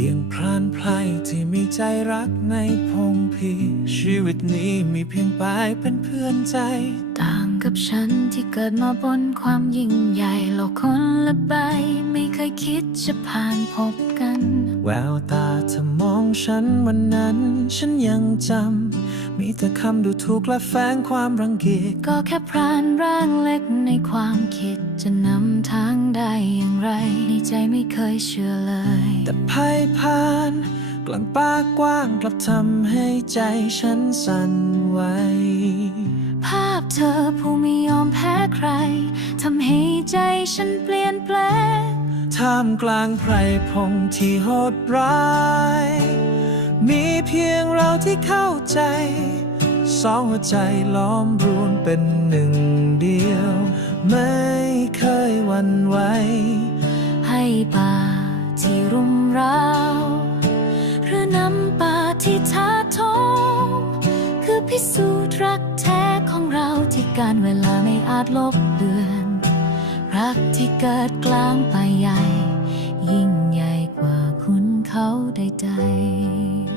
พียงพรานไพรที่มีใจรักในพงพีชีวิตนี้มีเพียงปลายเป็นเพื่อนใจ ต่างกับฉันที่เกิดมาบนความยิ่งใหญ่โลกคนละใบ ไม่เคยคิดจะผ่านพบกัน แววตาเธอมองฉันวันนั้น ฉันยังจำ มีแต่คำดูถูกและแฝงความรังเกียจก็แค่พรานร่างเล็กในความคิด จะนำทางได้อย่างไร ในใจไม่เคยเชื่อเลย แต่ภัยผ่านกลั่นปากกว้างกลับทำให้ใจฉันสั่นไหวภาพเธอผู้ไม่ยอมแพ้ใครทำให้ใจฉันเปลี่ยนแปลง ท่ามกลางไพรพงที่โหดร้าย มีเพียงเราที่เข้าใจ สองหัวใจล้อมรวมเป็นหนึ่งเดียว ไม่เคยวันไหว ให้ป่าที่รุมเร้าหรือน้ำป่าที่ท้าทมคือพิสูจน์รักแท้ของเราที่การเวลาไม่อาจลบเลือน รักที่เกิดกลางป่าใหญ่ ยิ่งใหญ่กว่าคุณเขาใดๆ